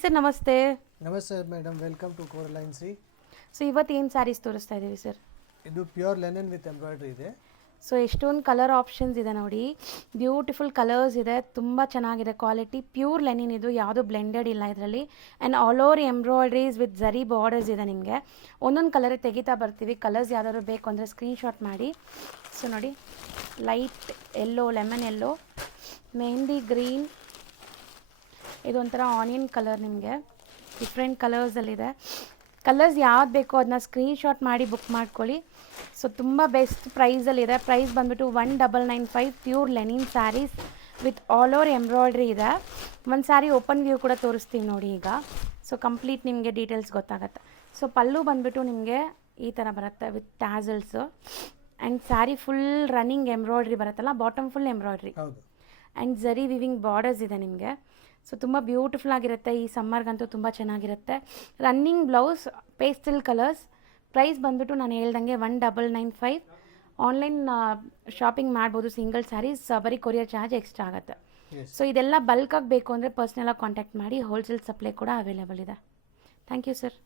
Sir ನಮಸ್ತೆ. ನಮಸ್ತೆ madam, welcome to Coraline C. So ಇವತ್ತು ಏನು ಸ್ಯಾರೀಸ್ ತೋರಿಸ್ತಾ ಇದ್ದೀವಿ ಸರ್? ಇದು ಪ್ಯೂರ್ ಲೆನಿನ್ ವಿತ್ ಎಂಬ್ರಾಯ್ಡ್ರಿ ಇದೆ. ಸೊ ಎಷ್ಟೊಂದು ಕಲರ್ ಆಪ್ಷನ್ಸ್ ಇದೆ ನೋಡಿ, ಬ್ಯೂಟಿಫುಲ್ ಕಲರ್ಸ್ ಇದೆ, ತುಂಬ ಚೆನ್ನಾಗಿದೆ ಕ್ವಾಲಿಟಿ. ಪ್ಯೂರ್ ಲೆನಿನ್ ಇದು, ಯಾವುದು ಬ್ಲೆಂಡೆಡ್ ಇಲ್ಲ ಇದರಲ್ಲಿ. And all over embroideries with zari borders ಇದೆ. ನಿಮಗೆ ಒಂದೊಂದು ಕಲರ್ ತೆಗಿತಾ ಬರ್ತೀವಿ. ಕಲರ್ಸ್ ಯಾವ್ದಾದ್ರು ಬೇಕು ಅಂದರೆ ಸ್ಕ್ರೀನ್ಶಾಟ್ ಮಾಡಿ. ಸೊ ನೋಡಿ, ಲೈಟ್ ಎಲ್ಲೋ, ಲೆಮನ್ ಎಲ್ಲೋ, ಮೆಹಂದಿ ಗ್ರೀನ್, ಇದೊಂಥರ ಆನಿಯನ್ ಕಲರ್. ನಿಮಗೆ ಡಿಫ್ರೆಂಟ್ ಕಲರ್ಸಲ್ಲಿದೆ. ಕಲರ್ಸ್ ಯಾವ್ದು ಬೇಕೋ ಅದನ್ನ ಸ್ಕ್ರೀನ್ಶಾಟ್ ಮಾಡಿ ಬುಕ್ ಮಾಡ್ಕೊಳ್ಳಿ. ಸೊ ತುಂಬ ಬೆಸ್ಟ್ ಪ್ರೈಸಲ್ಲಿದೆ. ಪ್ರೈಸ್ ಬಂದುಬಿಟ್ಟು 1995 pure linen saris with all over embroidery ಇದೆ. ಒಂದು ಸ್ಯಾರಿ ಓಪನ್ ವ್ಯೂ ಕೂಡ ತೋರಿಸ್ತೀವಿ ನೋಡಿ ಈಗ. ಸೊ ಕಂಪ್ಲೀಟ್ ನಿಮಗೆ ಡೀಟೇಲ್ಸ್ ಗೊತ್ತಾಗುತ್ತೆ. ಸೊ ಪಲ್ಲು ಬಂದುಬಿಟ್ಟು ನಿಮಗೆ ಈ ಥರ ಬರುತ್ತೆ with tassels. And sari full running embroidery ಬರುತ್ತಲ್ಲ, bottom full embroidery and zari weaving borders ಇದೆ ನಿಮಗೆ. ಸೊ ತುಂಬ ಬ್ಯೂಟಿಫುಲ್ ಆಗಿರುತ್ತೆ. ಈ ಸಮ್ಮರ್ಗಂತೂ ತುಂಬ ಚೆನ್ನಾಗಿರುತ್ತೆ. Running blouse, pastel colours. Price ಬಂದುಬಿಟ್ಟು ನಾನು ಹೇಳ್ದಂಗೆ 1995. ಆನ್ಲೈನ್ ಶಾಪಿಂಗ್ ಮಾಡ್ಬೋದು ಸಿಂಗಲ್ ಸ್ಯಾರೀಸ್, ಬರೀ ಕೊರಿಯರ್ ಚಾರ್ಜ್ ಎಕ್ಸ್ಟ್ರಾ ಆಗುತ್ತೆ. ಸೊ ಇದೆಲ್ಲ ಬಲ್ಕಾಗಿ ಬೇಕು ಅಂದರೆ ಪರ್ಸ್ನಲಾಗಿ ಕಾಂಟ್ಯಾಕ್ಟ್ ಮಾಡಿ. ಹೋಲ್ಸೇಲ್ ಸಪ್ಲೈ ಕೂಡ ಅವೈಲೇಬಲ್ ಇದೆ. Thank you sir.